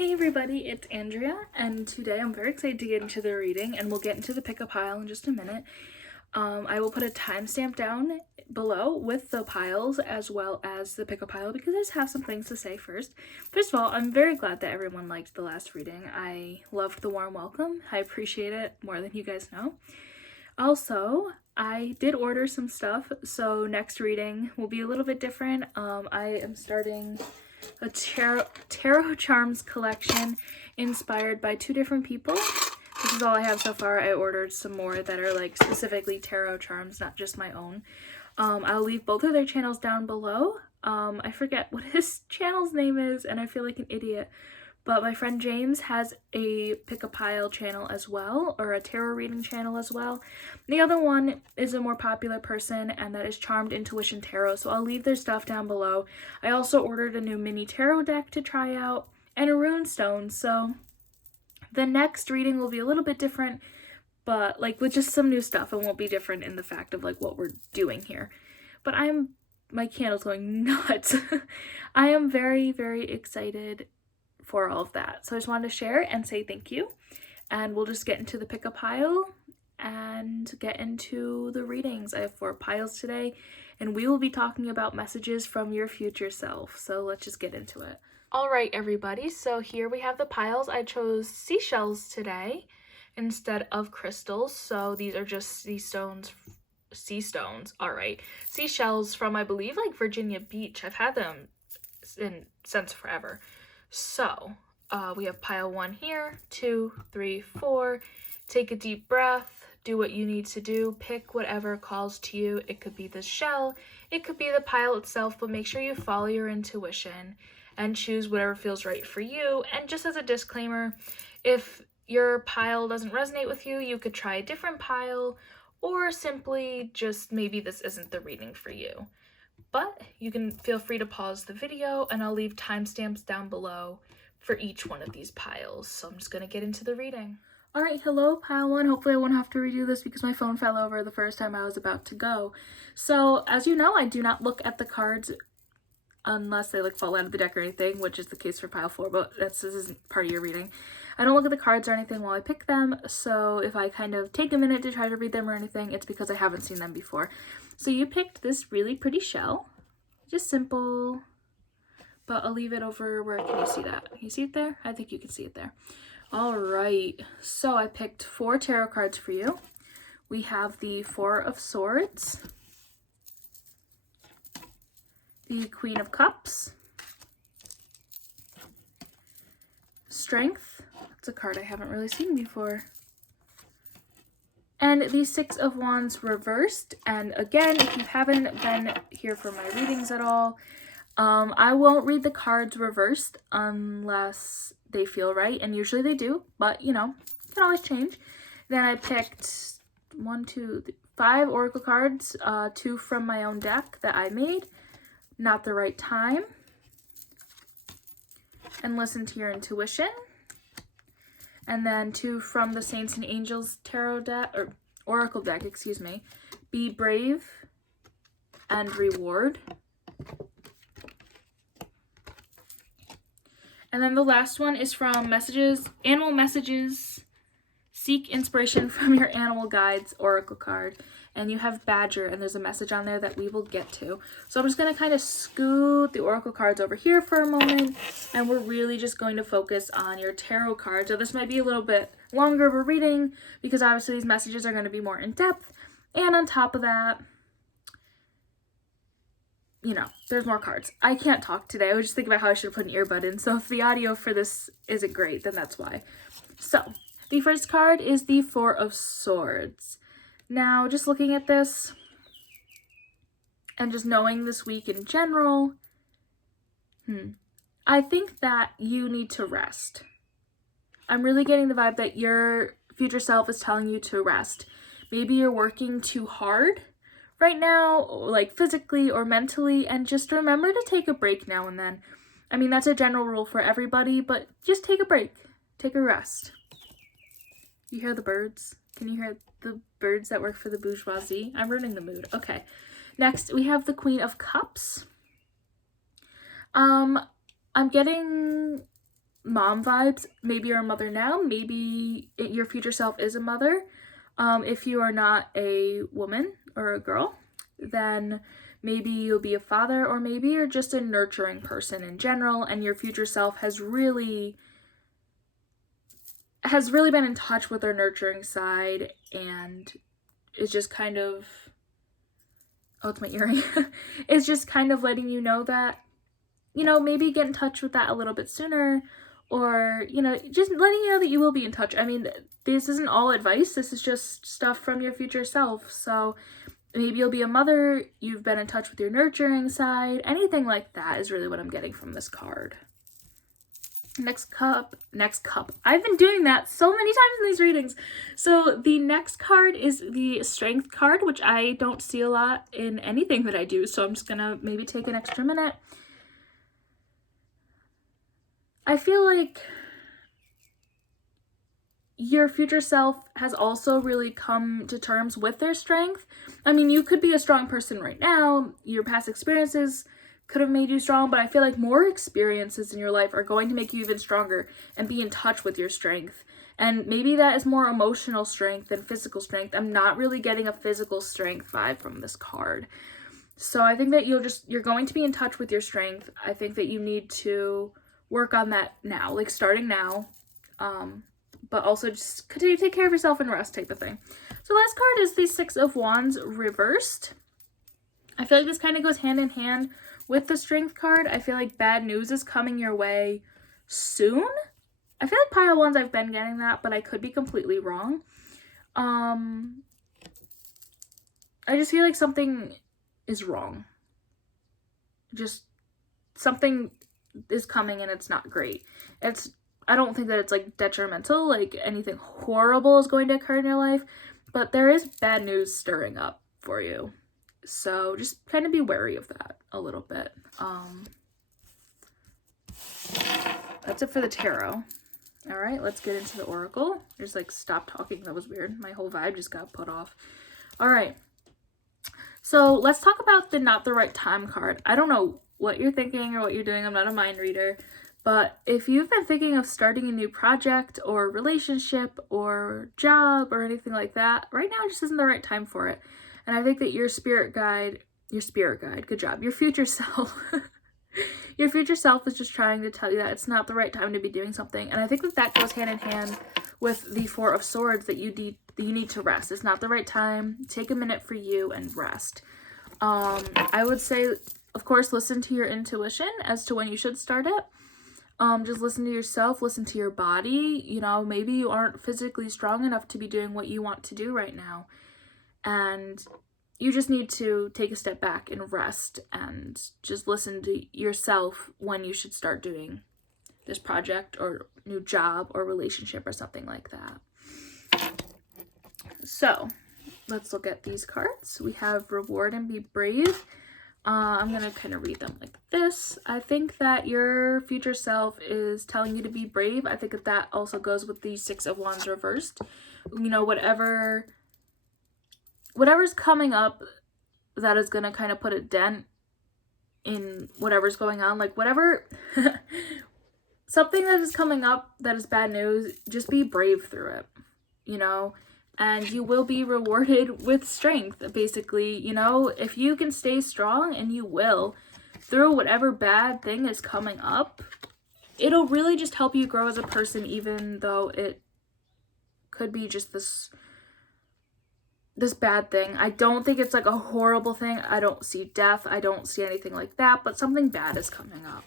Hey everybody, it's Andrea, and today I'm very excited to get into the reading, and we'll get into the pick a pile in just a minute. I will put a timestamp down below with the piles as well as the pick a pile because I just have some things to say first. First of all, I'm very glad that everyone liked the last reading. I loved the warm welcome. I appreciate it more than you guys know. Also, I did order some stuff, so next reading will be a little bit different. I am starting a tarot charms collection inspired by two different people. This is all I have so far. I ordered some more that are like specifically tarot charms, not just my own. I'll leave both of their channels down below. I forget what his channel's name is and I feel like an idiot, but my friend James has a pick a pile channel as well, or a tarot reading channel as well. The other one is a more popular person, and that is Charmed Intuition Tarot, so I'll leave their stuff down below. I also ordered a new mini tarot deck to try out and a rune stone, so the next reading will be a little bit different, but like with just some new stuff. It won't be different in the fact of like what we're doing here. But my candle's going nuts. I am very, very excited for all of that. So I just wanted to share and say thank you. And we'll just get into the pick a pile and get into the readings. I have 4 piles today, and we will be talking about messages from your future self. So let's just get into it. All right, everybody. So here we have the piles. I chose seashells today instead of crystals. So these are just sea stones. All right. Seashells from, I believe, like Virginia Beach. I've had them since forever. So we have pile 1 here, 2, 3, 4. Take a deep breath, do what you need to do, pick whatever calls to you. It could be the shell, it could be the pile itself, but make sure you follow your intuition and choose whatever feels right for you. And just as a disclaimer, if your pile doesn't resonate with you, you could try a different pile, or simply just maybe this isn't the reading for you. But you can feel free to pause the video, and I'll leave timestamps down below for each one of these piles. So I'm just going to get into the reading. All right, hello, pile 1. Hopefully I won't have to redo this because my phone fell over the first time I was about to go. So as you know, I do not look at the cards unless they like fall out of the deck or anything, which is the case for pile 4, but this isn't part of your reading. I don't look at the cards or anything while I pick them, so if I kind of take a minute to try to read them or anything, it's because I haven't seen them before. So you picked this really pretty shell, just simple, but I'll leave it over where can you see that? Can you see it there? I think you can see it there. All right, so I picked 4 tarot cards for you. We have the 4 of Swords, the Queen of Cups, Strength, that's a card I haven't really seen before, and the 6 of Wands reversed. And again, if you haven't been here for my readings at all, I won't read the cards reversed unless they feel right, and usually they do, but you know, it can always change. Then I picked 5 oracle cards, 2 from my own deck that I made, Not the Right Time, and Listen to Your Intuition. And then 2 from the Saints and Angels tarot deck, or oracle deck, excuse me, Be Brave and Reward. And then the last one is from Messages, Animal Messages, Seek Inspiration from Your Animal Guides oracle card. And you have Badger, and there's a message on there that we will get to. So I'm just going to kind of scoot the oracle cards over here for a moment, and we're really just going to focus on your tarot cards. So this might be a little bit longer of a reading because obviously these messages are going to be more in depth. And on top of that, you know, there's more cards. I can't talk today. I was just thinking about how I should have put an earbud in. So if the audio for this isn't great, then that's why. So the first card is the 4 of Swords. Now, just looking at this and just knowing this week in general, I think that you need to rest. I'm really getting the vibe that your future self is telling you to rest. Maybe you're working too hard right now, like physically or mentally, and just remember to take a break now and then. I mean, that's a general rule for everybody, but just take a break. Take a rest. You hear the birds? Can you hear the birds that work for the bourgeoisie? I'm ruining the mood. Okay. Next, we have the Queen of Cups. I'm getting mom vibes. Maybe you're a mother now. Maybe your future self is a mother. If you are not a woman or a girl, then maybe you'll be a father, or maybe you're just a nurturing person in general, and your future self has really been in touch with their nurturing side and is just kind of, oh, it's my earring. It's just kind of letting you know that, maybe get in touch with that a little bit sooner, or, just letting you know that you will be in touch. I mean, this isn't all advice. This is just stuff from your future self. So maybe you'll be a mother, you've been in touch with your nurturing side, anything like that is really what I'm getting from this card. Next cup. I've been doing that so many times in these readings. So the next card is the Strength card, which I don't see a lot in anything that I do. So I'm just gonna maybe take an extra minute. I feel like your future self has also really come to terms with their strength. I mean, you could be a strong person right now. Your past experiences could have made you strong, but I feel like more experiences in your life are going to make you even stronger and be in touch with your strength. And maybe that is more emotional strength than physical strength. I'm not really getting a physical strength vibe from this card. So I think that you're going to be in touch with your strength. I think that you need to work on that now, like starting now. But also just continue to take care of yourself and rest type of thing. So last card is the Six of Wands reversed. I feel like this kind of goes hand in hand with the Strength card. I feel like bad news is coming your way soon. I feel like Pile of Wands, I've been getting that, but I could be completely wrong. I just feel like something is wrong. Just something is coming and it's not great. I don't think that it's like detrimental, like anything horrible is going to occur in your life, but there is bad news stirring up for you. So just kind of be wary of that a little bit. That's it for the tarot. All right, let's get into the oracle. Just like stop talking. That was weird. My whole vibe just got put off. All right. So let's talk about the Not the Right Time card. I don't know what you're thinking or what you're doing. I'm not a mind reader. But if you've been thinking of starting a new project or relationship or job or anything like that, right now just isn't the right time for it. And I think that your spirit guide, good job, your future self, your future self is just trying to tell you that it's not the right time to be doing something. And I think that that goes hand in hand with the Four of Swords, that you need to rest. It's not the right time. Take a minute for you and rest. I would say, of course, listen to your intuition as to when you should start it. Just listen to yourself, listen to your body. Maybe you aren't physically strong enough to be doing what you want to do right now. And you just need to take a step back and rest and just listen to yourself when you should start doing this project or new job or relationship or something like that. So let's look at these cards. We have Reward and Be Brave. I'm going to kind of read them like this. I think that your future self is telling you to be brave. I think that also goes with the Six of Wands reversed. Whatever's coming up that is going to kind of put a dent in whatever's going on. Like whatever, something that is coming up that is bad news, just be brave through it, and you will be rewarded with strength, basically. If you can stay strong, and you will, through whatever bad thing is coming up, it'll really just help you grow as a person, even though it could be just this bad thing. I don't think it's like a horrible thing. I don't see death. I don't see anything like that, but something bad is coming up.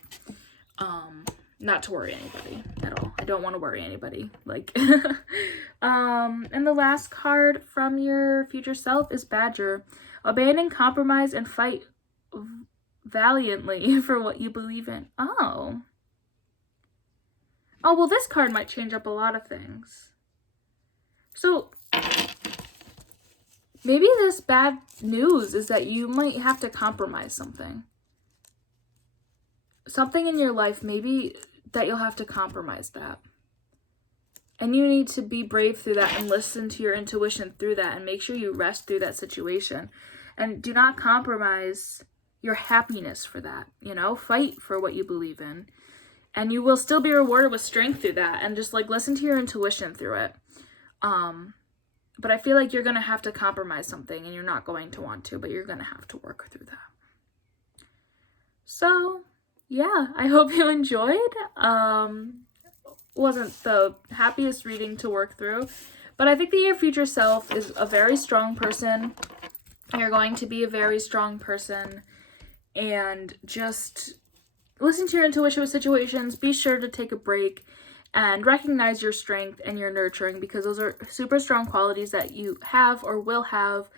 Not to worry anybody at all. I don't want to worry anybody. And the last card from your future self is Badger. Abandon compromise and fight valiantly for what you believe in. Oh, well, this card might change up a lot of things. So maybe this bad news is that you might have to compromise something. Something in your life, maybe that you'll have to compromise that. And you need to be brave through that and listen to your intuition through that and make sure you rest through that situation. And do not compromise your happiness for that, Fight for what you believe in. and you will still be rewarded with strength through that, and just like listen to your intuition through it. But I feel like you're going to have to compromise something, and you're not going to want to, but you're going to have to work through that. So yeah, I hope you enjoyed. Wasn't the happiest reading to work through, but I think that your future self is a very strong person. You're going to be a very strong person, and just listen to your intuition with situations. Be sure to take a break and recognize your strength and your nurturing, because those are super strong qualities that you have or will have,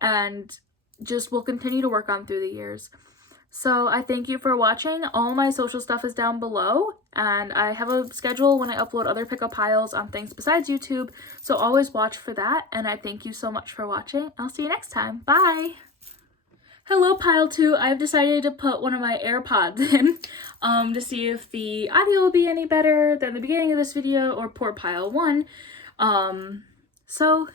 and just will continue to work on through the years. So I thank you for watching. All my social stuff is down below, and I have a schedule when I upload other pickup piles on things besides YouTube, so always watch for that. And I thank you so much for watching. I'll see you next time. Bye! Hello, Pile 2. I've decided to put one of my AirPods in to see if the audio will be any better than the beginning of this video, or poor Pile 1. So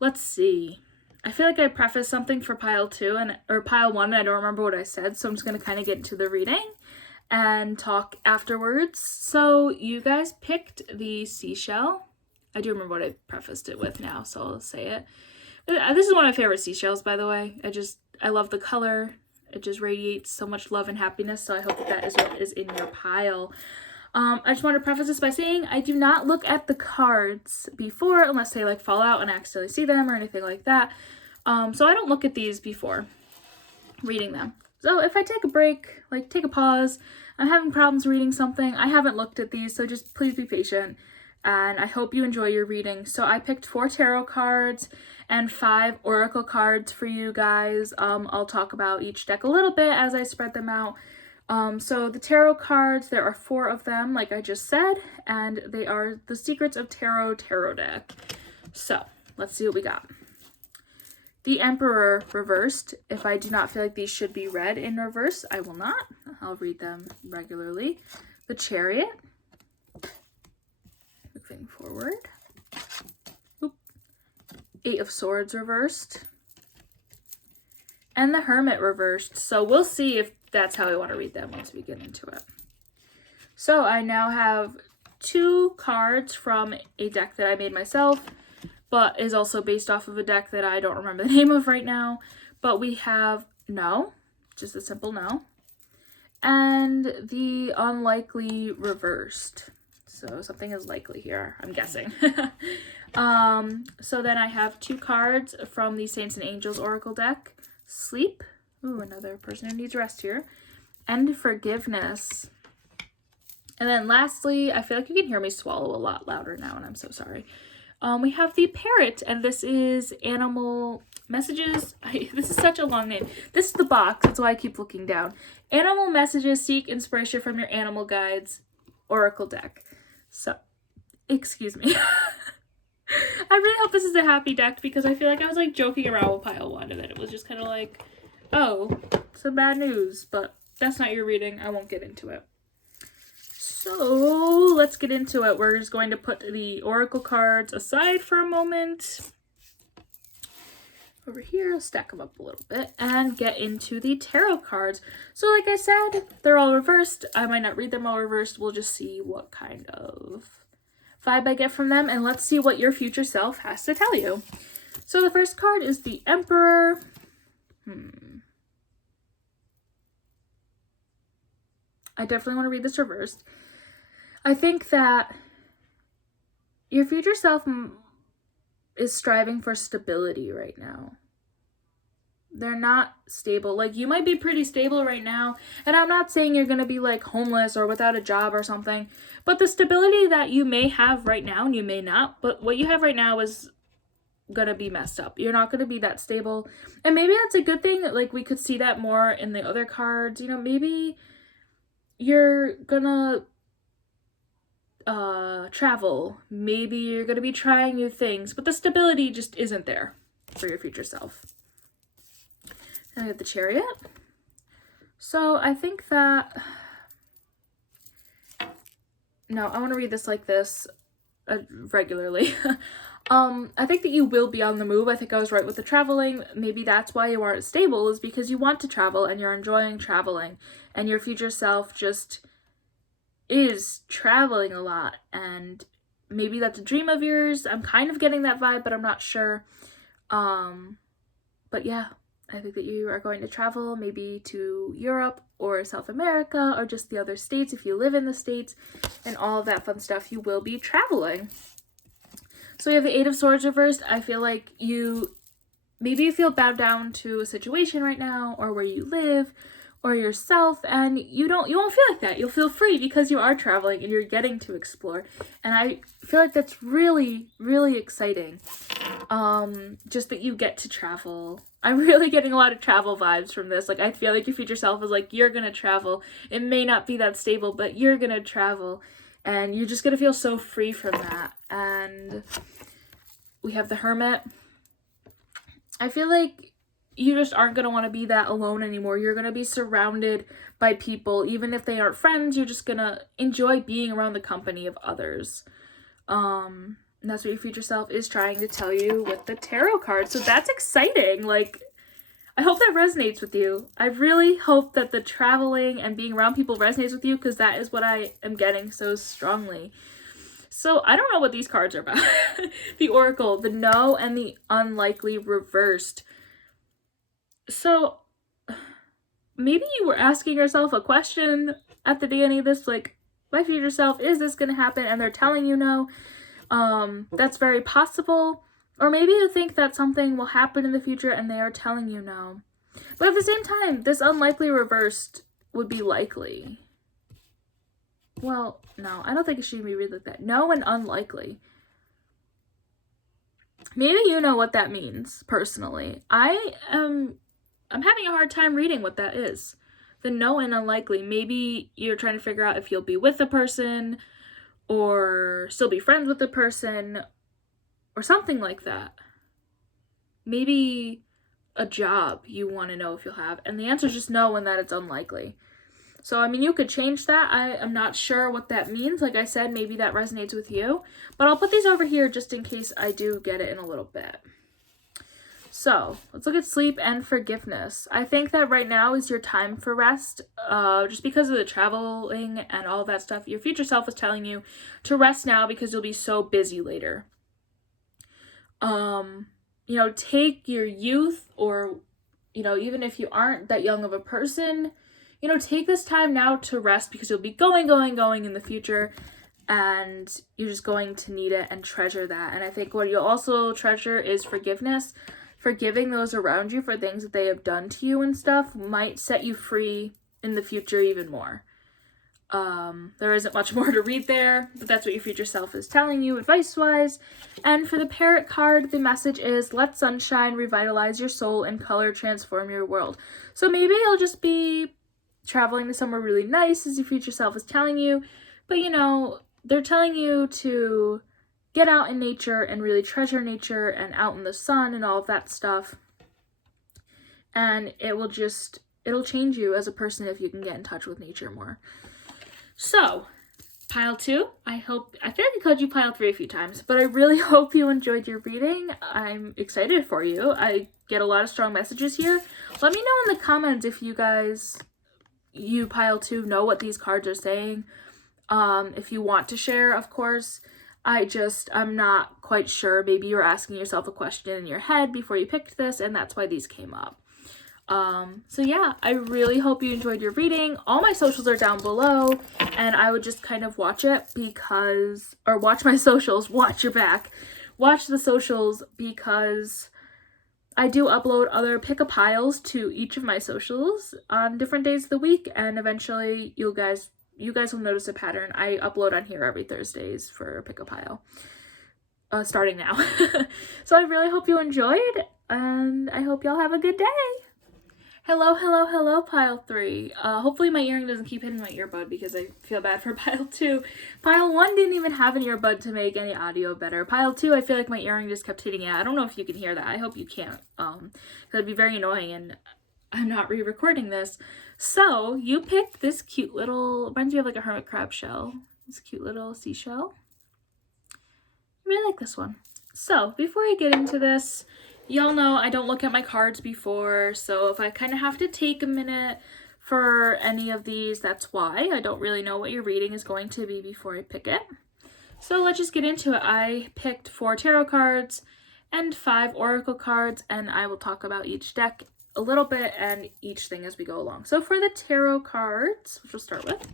let's see. I feel like I prefaced something for Pile 2 or Pile 1, and I don't remember what I said, so I'm just going to kind of get into the reading and talk afterwards. So you guys picked the seashell. I do remember what I prefaced it with now, so I'll say it. This is one of my favorite seashells, by the way. I love the color. It just radiates so much love and happiness, so I hope that is what is in your pile. I just want to preface this by saying I do not look at the cards before, unless they like fall out and I accidentally see them or anything like that. So I don't look at these before reading them. So if I take a break, like take a pause, I'm having problems reading something, I haven't looked at these, so just please be patient. And I hope you enjoy your reading. So I picked 4 tarot cards and 5 oracle cards for you guys. I'll talk about each deck a little bit as I spread them out. So the tarot cards, there are 4 of them, like I just said, and they are the Secrets of Tarot deck. So let's see what we got. The Emperor reversed. If I do not feel like these should be read in reverse, I will not. I'll read them regularly. The Chariot. Moving forward. Oop. 8 of Swords reversed. And the Hermit reversed. So we'll see if that's how I want to read them once we get into it. So I now have 2 cards from a deck that I made myself, but is also based off of a deck that I don't remember the name of right now. But we have No, just a simple No, and the Unlikely reversed. So something is likely here, I'm guessing. So then I have 2 cards from the Saints and Angels Oracle deck. Sleep. Ooh, another person who needs rest here. And Forgiveness. And then lastly, I feel like you can hear me swallow a lot louder now, and I'm so sorry. We have the Parrot, and this is Animal Messages. This is such a long name. This is the box, that's why I keep looking down. Animal Messages, seek inspiration from your animal guides Oracle deck. So, excuse me. I really hope this is a happy deck, because I feel like I was like joking around with Pile 1, and then it was just kind of like, oh, some bad news, but that's not your reading. I won't get into it. So let's get into it. We're just going to put the oracle cards aside for a moment. Over here, I'll stack them up a little bit and get into the tarot cards. So like I said, they're all reversed. I might not read them all reversed. We'll just see what kind of vibe I get from them, and let's see what your future self has to tell you. So the first card is the Emperor. I definitely want to read this reversed. I think that your future self is striving for stability right now. They're not stable. Like, you might be pretty stable right now, and I'm not saying you're going to be like homeless or without a job or something, but the stability that you may have right now, and you may not, but what you have right now is going to be messed up. You're not going to be that stable, and maybe that's a good thing. Like, we could see that more in the other cards. You know, maybe you're gonna travel, maybe you're gonna be trying new things, but the stability just isn't there for your future self. And I have the Chariot. So I think that, no, I want to read this like this. regularly. I think that you will be on the move. I think I was right with the traveling. Maybe that's why you aren't stable, is because you want to travel and you're enjoying traveling, and your future self just is traveling a lot, and maybe that's a dream of yours. I'm kind of getting that vibe, but I'm not sure. But yeah, I think that you are going to travel maybe to Europe or South America or just the other states if you live in the states, and all of that fun stuff. You will be traveling. So we have the Eight of Swords reversed. I feel like maybe you feel bowed down to a situation right now, or where you live, or yourself, and you won't feel like that. You'll feel free because you are traveling and you're getting to explore. And I feel like that's really, really exciting. Just that you get to travel. I'm really getting a lot of travel vibes from this. Like, I feel like your future self is like, you're gonna travel. It may not be that stable, but you're gonna travel. And you're just gonna feel so free from that. And we have the Hermit. I feel like you just aren't going to want to be that alone anymore. You're going to be surrounded by people. Even if they aren't friends, you're just going to enjoy being around the company of others. And that's what your future self is trying to tell you with the tarot card. So that's exciting. Like, I hope that resonates with you. I really hope that the traveling and being around people resonates with you, because that is what I am getting so strongly. So I don't know what these cards are about. The Oracle, the No, and the Unlikely reversed. So maybe you were asking yourself a question at the beginning of this, like, my future self, is this going to happen? And they're telling you no. That's very possible. Or maybe you think that something will happen in the future and they are telling you no. But at the same time, this unlikely reversed would be likely. Well, no, I don't think it should be read like that. No and unlikely. Maybe you know what that means, personally. I'm having a hard time reading what that is. The no and unlikely. Maybe you're trying to figure out if you'll be with the person, or still be friends with the person, or something like that. Maybe a job you want to know if you'll have, and the answer is just no, and that it's unlikely. So, I mean, you could change that. I'm not sure what that means. Like I said, maybe that resonates with you. But I'll put these over here just in case I do get it in a little bit. So, let's look at sleep and forgiveness. I think that right now is your time for rest. Just because of the traveling and all that stuff. Your future self is telling you to rest now because you'll be so busy later. Take your youth, or, even if you aren't that young of a person, take this time now to rest, because you'll be going in the future, and you're just going to need it and treasure that. And I think what you'll also treasure is forgiveness. Forgiving those around you for things that they have done to you and stuff might set you free in the future even more. There isn't much more to read there, but that's what your future self is telling you advice-wise. And for the Parrot card, the message is, let sunshine revitalize your soul and color transform your world. So maybe you'll just be traveling to somewhere really nice, as your future self is telling you, but they're telling you to get out in nature and really treasure nature and out in the sun and all of that stuff, and it'll change you as a person if you can get in touch with nature more. So, pile 2, I feel like I called you pile 3 a few times, but I really hope you enjoyed your reading. I'm excited for you. I get a lot of strong messages here. Let me know in the comments if you guys, you pile 2, know what these cards are saying. If you want to share, of course. I'm not quite sure. Maybe you're asking yourself a question in your head before you picked this, and that's why these came up. So yeah, I really hope you enjoyed your reading. All my socials are down below, and I would just kind of watch it watch my socials, watch your back. Watch the socials, because I do upload other pick-a-piles to each of my socials on different days of the week, and eventually you guys will notice a pattern. I upload on here every Thursdays for Pick-a-Pile, starting now. So I really hope you enjoyed, and I hope y'all have a good day. Hello, pile 3. Hopefully my earring doesn't keep hitting my earbud, because I feel bad for pile 2. Pile 1 didn't even have an earbud to make any audio better. Pile 2, I feel like my earring just kept hitting it. I don't know if you can hear that. I hope you can't, that'd be very annoying, and I'm not re-recording this. So, you picked this cute little, reminds me of like a hermit crab shell. This cute little seashell. really like this one. So before I get into this, y'all know I don't look at my cards before, so if I kind of have to take a minute for any of these, that's why. I don't really know what your reading is going to be before I pick it. So let's just get into it. I picked 4 tarot cards and 5 oracle cards, and I will talk about each deck a little bit and each thing as we go along. So for the tarot cards, which we'll start with,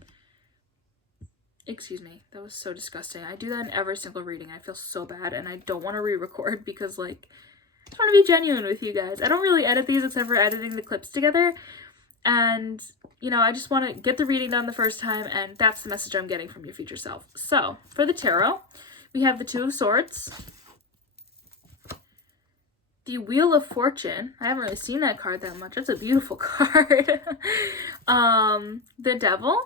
excuse me, that was so disgusting. I do that in every single reading. I feel so bad, and I don't want to re-record because, like, I just want to be genuine with you guys. I don't really edit these except for editing the clips together, and, you know, I just want to get the reading done the first time, and that's the message I'm getting from your future self. So, for the tarot, we have the Two of Swords, the Wheel of Fortune. I haven't really seen that card that much. That's a beautiful card. The Devil,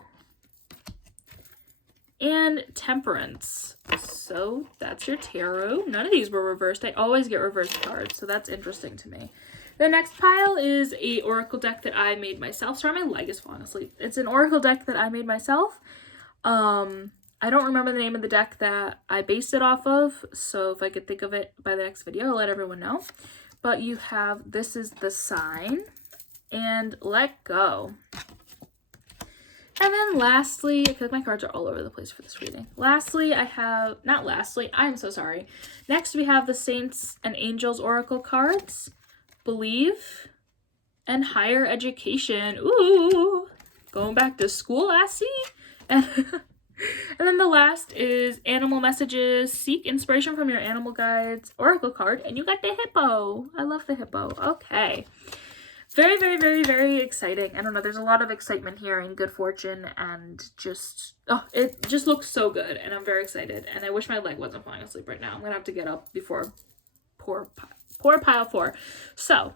and Temperance. So that's your tarot. None of these were reversed. I always get reversed cards, so that's interesting to me. The next pile is a oracle deck that I made myself. Sorry, my leg is falling asleep. It's an oracle deck that I made myself. I don't remember the name of the deck that I based it off of, so if I could think of it by the next video, I'll let everyone know. But you have, this is the Sign, and Let Go. And then lastly, I feel like my cards are all over the place for this reading. Lastly, I'm so sorry. Next, we have the Saints and Angels Oracle cards, Believe, and Higher Education. Ooh, going back to school, I see. And then the last is Animal Messages, Seek Inspiration from Your Animal Guides Oracle card, and you got the hippo. I love the hippo. Okay. Very, very, very, very exciting. I don't know, there's a lot of excitement here in good fortune, and just, oh, it just looks so good, and I'm very excited, and I wish my leg wasn't falling asleep right now. I'm gonna have to get up before poor pile 4. So,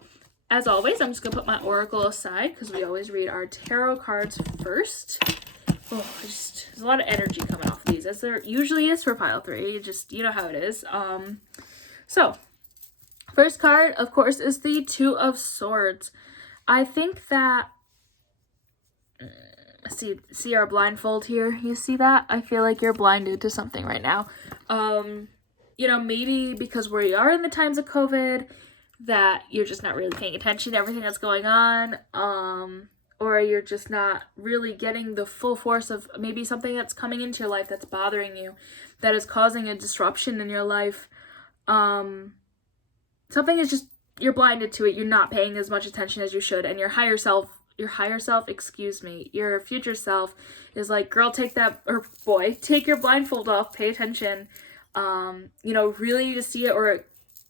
as always, I'm just gonna put my oracle aside, because we always read our tarot cards first. Oh, there's a lot of energy coming off of these, as there usually is for pile 3. You know how it is. So, first card, of course, is the Two of Swords. I think that, see our blindfold here? You see that? I feel like you're blinded to something right now. You know, maybe because we are in the times of COVID, that you're just not really paying attention to everything that's going on, or you're just not really getting the full force of maybe something that's coming into your life that's bothering you, that is causing a disruption in your life. Something is just, you're blinded to it, you're not paying as much attention as you should, and your future self is like, girl, take that, or boy, take your blindfold off, pay attention, you know, really need to see it, or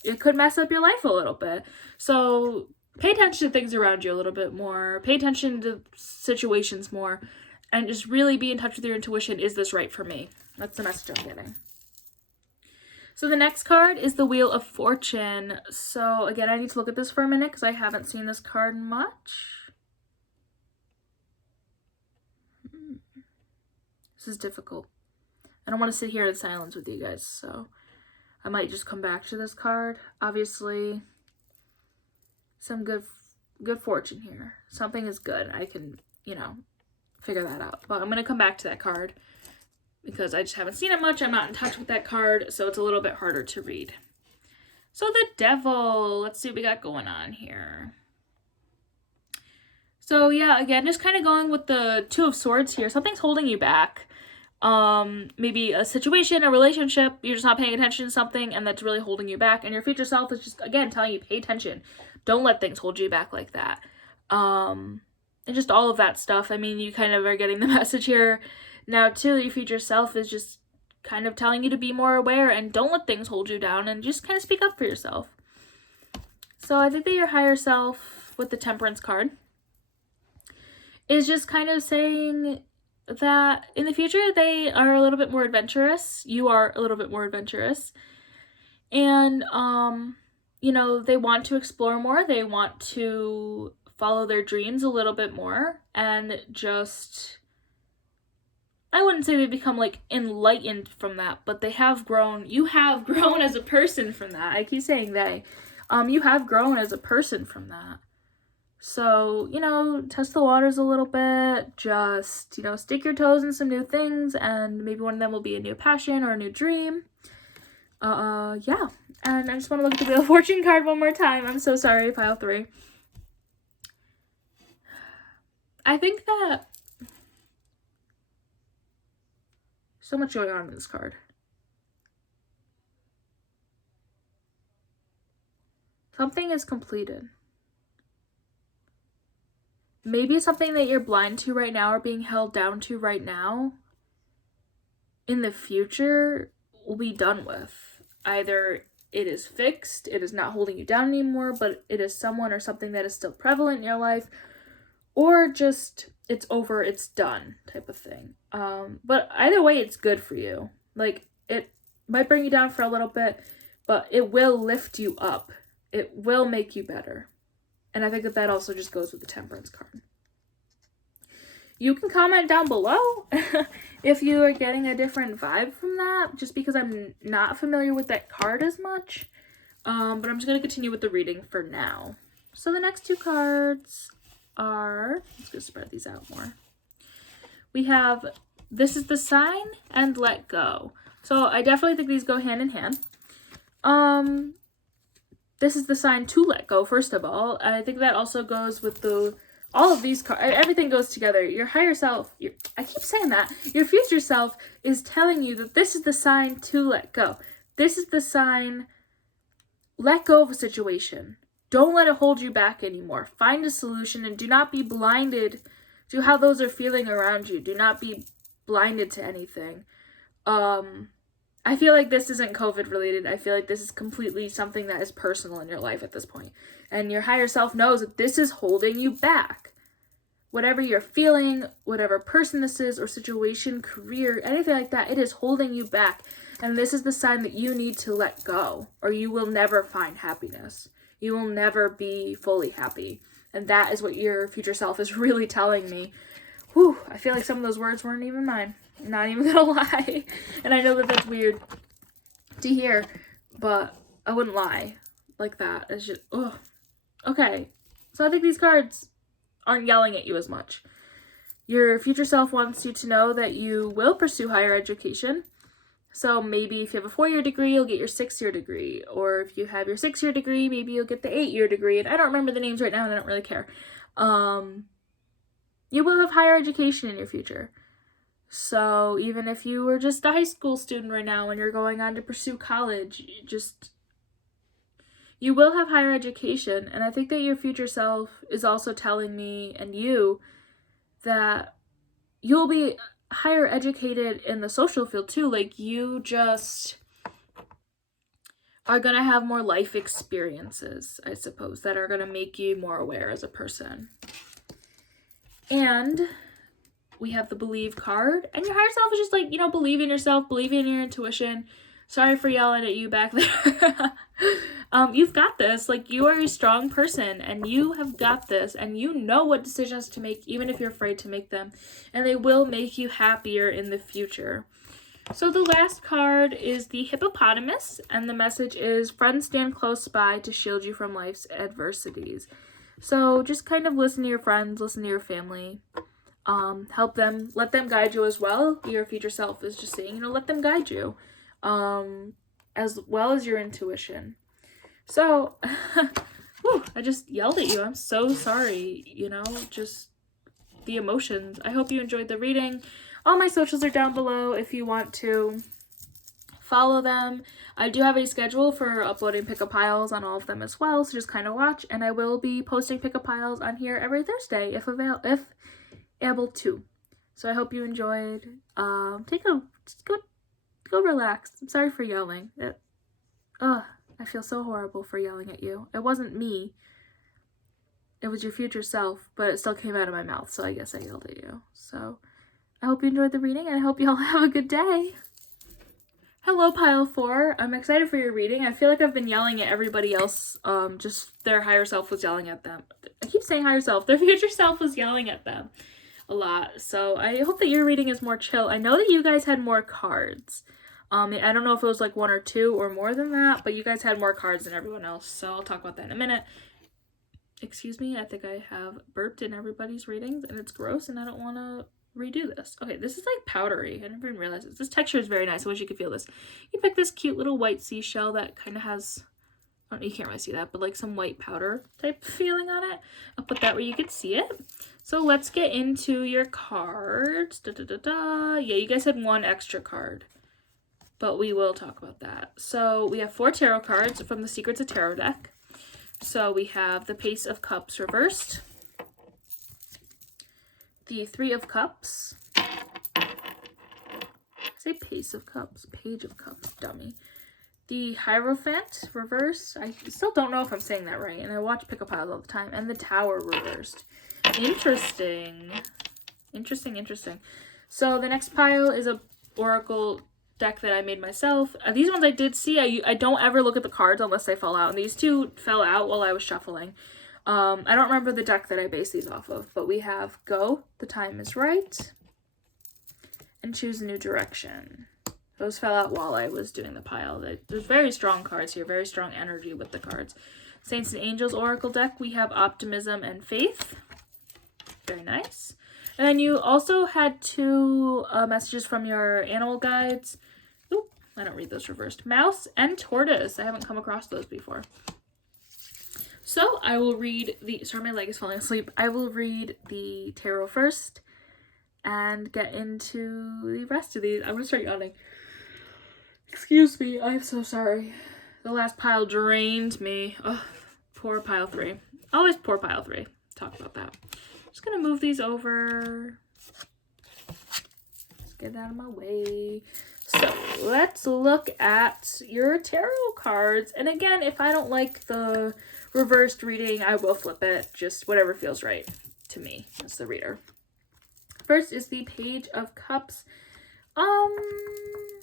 it could mess up your life a little bit. So pay attention to things around you a little bit more, pay attention to situations more, and just really be in touch with your intuition. Is this right for me? That's the message I'm getting. So the next card is the Wheel of Fortune. So again, I need to look at this for a minute because I haven't seen this card much. This is difficult. I don't want to sit here in silence with you guys, so I might just come back to this card. Obviously, some good fortune here. Something is good. I can, you know, figure that out. But I'm going to come back to that card, because I just haven't seen it much. I'm not in touch with that card, so it's a little bit harder to read. So the Devil, let's see what we got going on here. So yeah, again, just kind of going with the Two of Swords here. Something's holding you back. Maybe a situation, a relationship, you're just not paying attention to something, and that's really holding you back. And your future self is just, again, telling you, pay attention. Don't let things hold you back like that. And just all of that stuff. I mean, you kind of are getting the message here. Now, too, your future self is just kind of telling you to be more aware and don't let things hold you down, and just kind of speak up for yourself. So I think that your higher self, with the Temperance card, is just kind of saying that in the future they are a little bit more adventurous. You are a little bit more adventurous. And, you know, they want to explore more. They want to follow their dreams a little bit more, and just, I wouldn't say they become like enlightened from that, but they have grown. You have grown as a person from that. I keep saying they. You have grown as a person from that. So, you know, test the waters a little bit. Just, you know, stick your toes in some new things, and maybe one of them will be a new passion or a new dream. Yeah. And I just want to look at the Wheel of Fortune card one more time. I'm so sorry, pile 3. I think that so much going on in this card. Something is completed. Maybe something that you're blind to right now or being held down to right now in the future will be done with. Either it is fixed, it is not holding you down anymore, but it is someone or something that is still prevalent in your life, or just it's over, it's done type of thing. But either way, it's good for you. Like, it might bring you down for a little bit, but it will lift you up. It will make you better. And I think that also just goes with the Temperance card. You can comment down below if you are getting a different vibe from that, just because I'm not familiar with that card as much. But I'm just going to continue with the reading for now. So the next 2 cards are, let's go spread these out more. We have This is the Sign and Let Go. So I definitely think these go hand in hand. This is the sign to let go, first of all. I think that also goes with all of these cards. Everything goes together. Your higher self, I keep saying that. Your future self is telling you that this is the sign to let go. This is the sign, let go of a situation. Don't let it hold you back anymore. Find a solution and do not be blinded to how those are feeling around you. Do not be blinded to anything. I feel like this isn't COVID related. I feel like this is completely something that is personal in your life at this point. And your higher self knows that this is holding you back. Whatever you're feeling, whatever person this is or situation, career, anything like that, it is holding you back. And this is the sign that you need to let go, or you will never find happiness. You will never be fully happy. And that is what your future self is really telling me. Whew, I feel like some of those words weren't even mine. Not even gonna lie. And I know that that's weird to hear, but I wouldn't lie like that. It's just, ugh. Okay, so I think these cards aren't yelling at you as much. Your future self wants you to know that you will pursue higher education. So maybe if you have a 4-year degree, you'll get your 6-year degree. Or if you have your 6-year degree, maybe you'll get the 8-year degree. And I don't remember the names right now and I don't really care. You will have higher education in your future. So even if you were just a high school student right now and you're going on to pursue college, you will have higher education. And I think that your future self is also telling me and you that you'll be higher educated in the social field too. Like, you just are going to have more life experiences, I suppose, that are going to make you more aware as a person. And we have the Believe card. And your higher self is just like, believe in yourself, believe in your intuition. Sorry for yelling at you back there. You've got this. Like, you are a strong person and you have got this, and you know what decisions to make, even if you're afraid to make them, and they will make you happier in the future. So the last card is the Hippopotamus, and the message is, friends stand close by to shield you from life's adversities. So just kind of listen to your friends, listen to your family, help them, let them guide you as well. Your future self is just saying, let them guide you, as well as your intuition. So, whew, I just yelled at you. I'm so sorry, just the emotions. I hope you enjoyed the reading. All my socials are down below if you want to follow them. I do have a schedule for uploading pick-up piles on all of them as well, so just kind of watch. And I will be posting pick-up piles on here every Thursday if able to. So I hope you enjoyed. Just go relax. I'm sorry for yelling. I feel so horrible for yelling at you. It wasn't me. It was your future self, but it still came out of my mouth, so I guess I yelled at you. So I hope you enjoyed the reading, and I hope you all have a good day. Hello, Pile 4. I'm excited for your reading. I feel like I've been yelling at everybody else. Just their higher self was yelling at them. I keep saying higher self. Their future self was yelling at them a lot. So I hope that your reading is more chill. I know that you guys had more cards. I don't know if it was like 1 or 2 or more than that, but you guys had more cards than everyone else. So I'll talk about that in a minute. Excuse me, I think I have burped in everybody's readings, and it's gross, and I don't want to redo this. Okay, this is like powdery. I never even realized this. This texture is very nice. I wish you could feel this. You pick this cute little white seashell that kind of has, I don't know, you can't really see that, but like some white powder type feeling on it. I'll put that where you can see it. So let's get into your cards. Yeah, you guys had one extra card, but we will talk about that. So we have 4 tarot cards from the Secrets of Tarot deck. So we have the Page of Cups reversed, the 3 of Cups, say Page of Cups, dummy. The Hierophant reversed. I still don't know if I'm saying that right, and I watch pick-up piles all the time. And the Tower reversed. Interesting. So the next pile is a oracle deck that I made myself. These ones I did see. I don't ever look at the cards unless they fall out, and these 2 fell out while I was shuffling. I don't remember the deck that I based these off of, but we have Go, The Time is Right, and Choose a New Direction. Those fell out while I was doing the pile. There's very strong cards here, very strong energy with the cards. Saints and Angels Oracle deck, we have Optimism and Faith. Very nice. And then you also had 2 messages from your animal guides. Oop, I don't read those reversed. Mouse and Tortoise. I haven't come across those before. So I will read the, sorry, my leg is falling asleep. I will read the tarot first and get into the rest of these. I'm going to start yawning. Excuse me, I'm so sorry. The last pile drained me. Oh, poor pile 3. Always poor pile 3. Talk about that. Just gonna move these over. Let's get out of my way. So let's look at your tarot cards. And again, if I don't like the reversed reading, I will flip it. Just whatever feels right to me as the reader. First is the Page of Cups.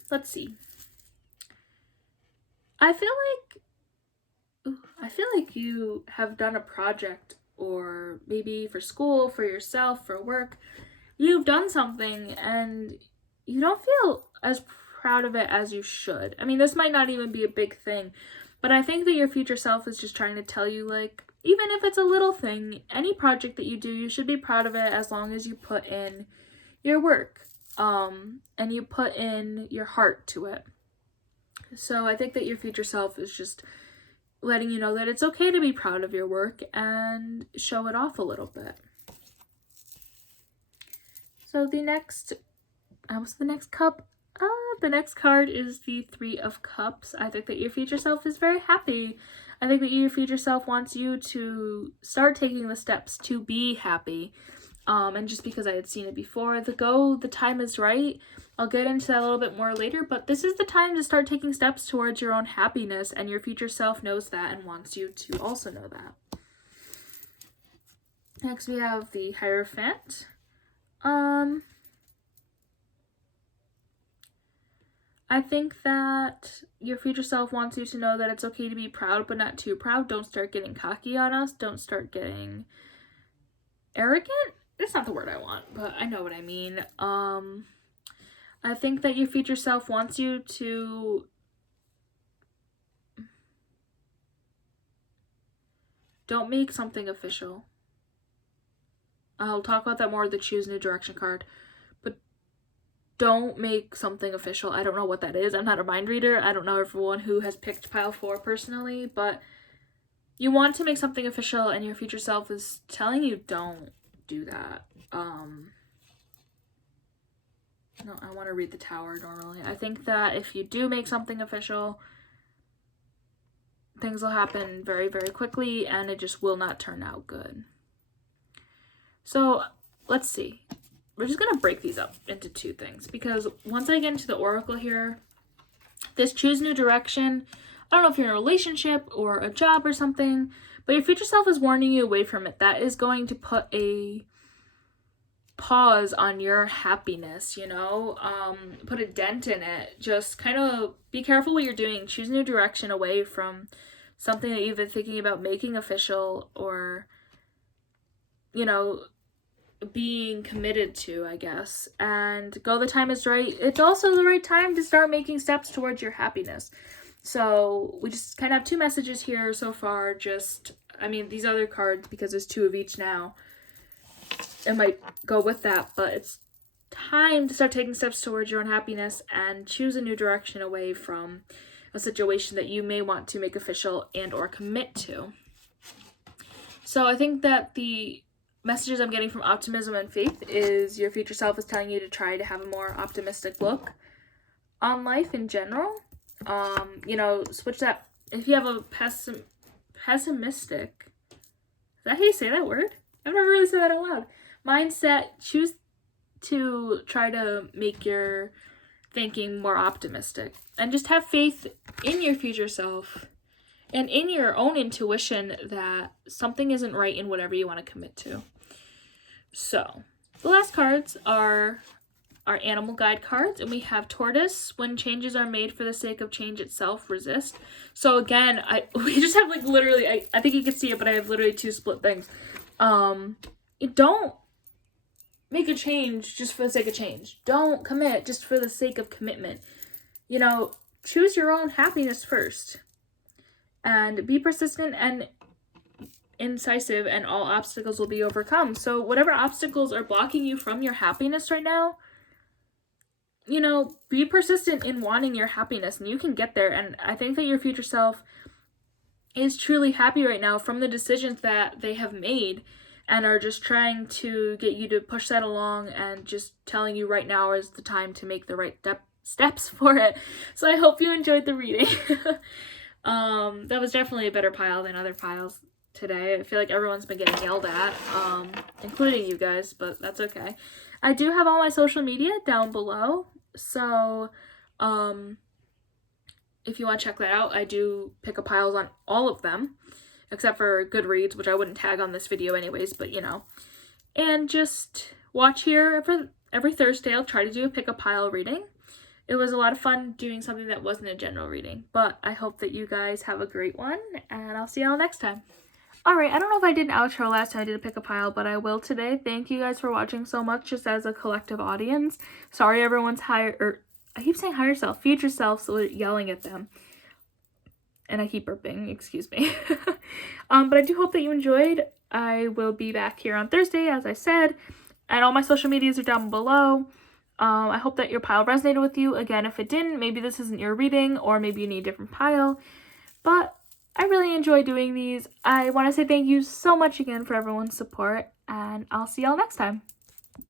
Let's see. I feel like you have done a project, or maybe for school, for yourself, for work. You've done something and you don't feel as proud of it as you should. I mean, this might not even be a big thing, but I think that your future self is just trying to tell you, like, even if it's a little thing, any project that you do, you should be proud of it as long as you put in your work, and you put in your heart to it. So I think that your future self is just letting you know that it's okay to be proud of your work and show it off a little bit. So the next cup? The next card is the 3 of Cups. I think that your future self is very happy. I think that your future self wants you to start taking the steps to be happy. And just because I had seen it before, the time is right. I'll get into that a little bit more later, but this is the time to start taking steps towards your own happiness, and your future self knows that and wants you to also know that. Next we have the Hierophant. I think that your future self wants you to know that it's okay to be proud, but not too proud. Don't start getting cocky on us. Don't start getting arrogant. That's not the word I want, but I know what I mean. I think that your future self wants you to don't make something official. I'll talk about that more with the Choose New Direction card, but don't make something official. I don't know what that is. I'm not a mind reader. I don't know everyone who has picked pile 4 personally, but you want to make something official, and your future self is telling you don't do that. No, I want to read the Tower normally. I think that if you do make something official, things will happen very, very quickly, and it just will not turn out good. So let's see. We're just going to break these up into 2 things, because once I get into the Oracle here, this Choose New Direction, I don't know if you're in a relationship or a job or something, but your future self is warning you away from it. That is going to put a pause on your happiness, you know, put a dent in it. Just kind of be careful what you're doing. Choose a new direction away from something that you've been thinking about making official, or, you know, being committed to, I guess. And go, the time is right. It's also the right time to start making steps towards your happiness. So we just kind of have 2 messages here so far. Just, I mean, these other cards, because there's 2 of each now, it might go with that, but it's time to start taking steps towards your own happiness and choose a new direction away from a situation that you may want to make official and or commit to. So I think that the messages I'm getting from optimism and faith is your future self is telling you to try to have a more optimistic look on life in general. Switch that. If you have a pessimistic, is that how you say that word? I've never really said that out loud. Mindset, choose to try to make your thinking more optimistic and just have faith in your future self and in your own intuition that something isn't right in whatever you want to commit to. So the last cards are our animal guide cards, and we have tortoise. When changes are made for the sake of change itself, resist. So again, we just have like literally, I think you can see it, but I have literally two split things. Don't make a change just for the sake of change. Don't commit just for the sake of commitment. Choose your own happiness first. And be persistent and incisive, and all obstacles will be overcome. So whatever obstacles are blocking you from your happiness right now, be persistent in wanting your happiness, and you can get there. And I think that your future self is truly happy right now from the decisions that they have made, and are just trying to get you to push that along, and just telling you right now is the time to make the right steps for it. So I hope you enjoyed the reading. That was definitely a better pile than other piles today. I feel like everyone's been getting yelled at, including you guys, but that's okay. I do have all my social media down below, so if you want to check that out, I do pick a piles on all of them, except for Goodreads, which I wouldn't tag on this video anyways, but and just watch here every Thursday. I'll try to do a pick a pile reading. It was a lot of fun doing something that wasn't a general reading, but I hope that you guys have a great one, and I'll see y'all next time. Alright, I don't know if I did an outro last time I did a pick a pile, but I will today. Thank you guys for watching so much, just as a collective audience. Sorry everyone's I keep saying higher self, future self, so yelling at them. And I keep burping, excuse me. But I do hope that you enjoyed. I will be back here on Thursday, as I said, and all my social medias are down below. I hope that your pile resonated with you. Again, if it didn't, maybe this isn't your reading, or maybe you need a different pile. But I really enjoy doing these. I want to say thank you so much again for everyone's support, and I'll see y'all next time.